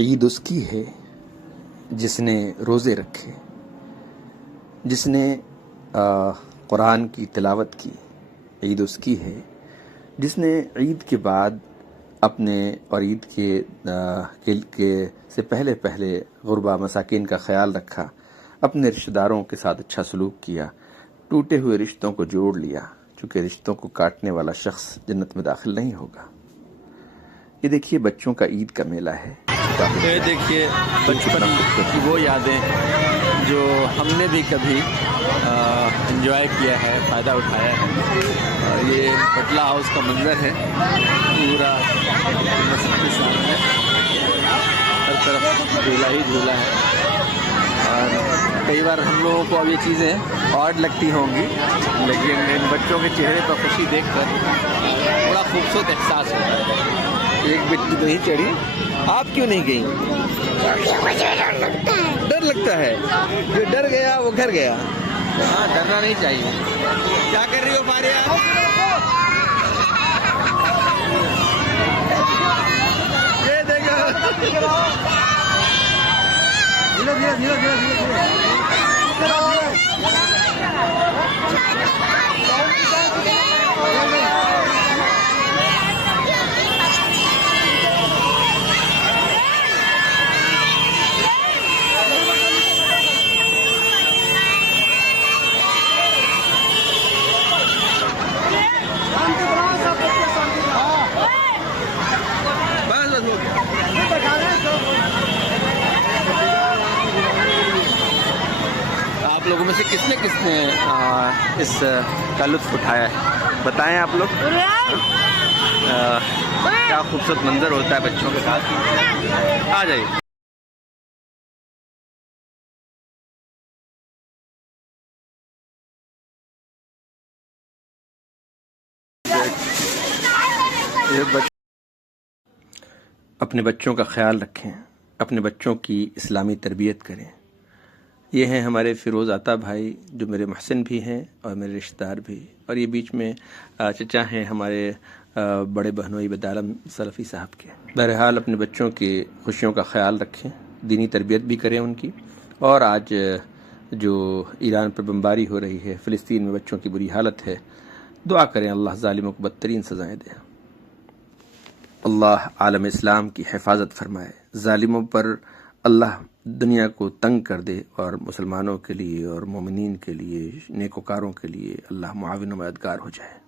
عید اس کی ہے جس نے روزے رکھے، جس نے قرآن کی تلاوت کی۔ عید اس کی ہے جس نے عید کے بعد اپنے اور عید کے سے پہلے غربا مساکین کا خیال رکھا، اپنے رشتہ داروں کے ساتھ اچھا سلوک کیا، ٹوٹے ہوئے رشتوں کو جوڑ لیا، چونکہ رشتوں کو کاٹنے والا شخص جنت میں داخل نہیں ہوگا۔ یہ دیکھیے بچوں کا عید کا میلہ ہے۔ یہ دیکھیے بچپن کی وہ یادیں جو ہم نے بھی کبھی انجوائے کیا ہے، فائدہ اٹھایا ہے۔ یہ بٹلہ ہاؤس کا منظر ہے، پورا مسجد کے سامنے ہر طرف جھولا ہی جھولا ہے، اور کئی بار ہم لوگوں کو اب یہ چیزیں آڈ لگتی ہوں گی، لیکن ان بچوں کے چہرے پر خوشی دیکھ کر بڑا خوبصورت احساس ہوتا ہے۔ ایک بچی تو نہیں چڑھی، آپ کیوں نہیں گئی؟ ڈر لگتا ہے، جو ڈر گیا وہ گھر گیا۔ ہاں، ڈرنا نہیں چاہیے۔ کیا کر رہی ہو فاریہ؟ یہ دیکھو، آپ لوگوں میں سے کس نے اس کا لطف اٹھایا ہے؟ بتائیں آپ لوگ، کیا خوبصورت منظر ہوتا ہے بچوں کے ساتھ۔ آ جائیے۔ اپنے بچوں کا خیال رکھیں، اپنے بچوں کی اسلامی تربیت کریں۔ یہ ہیں ہمارے فیروز عطا بھائی، جو میرے محسن بھی ہیں اور میرے رشتہ دار بھی، اور یہ بیچ میں چچا ہیں ہمارے بڑے بہنوئی بدعالم سلفی صاحب کے۔ بہرحال اپنے بچوں کی خوشیوں کا خیال رکھیں، دینی تربیت بھی کریں ان کی۔ اور آج جو ایران پر بمباری ہو رہی ہے، فلسطین میں بچوں کی بری حالت ہے، دعا کریں اللہ ظالموں کو بدترین سزائیں دے۔ اللہ عالم اسلام کی حفاظت فرمائے، ظالموں پر اللہ دنیا کو تنگ کر دے، اور مسلمانوں کے لیے اور مومنین کے لیے، نیکوکاروں کے لیے اللہ معاون و مددگار ہو جائے۔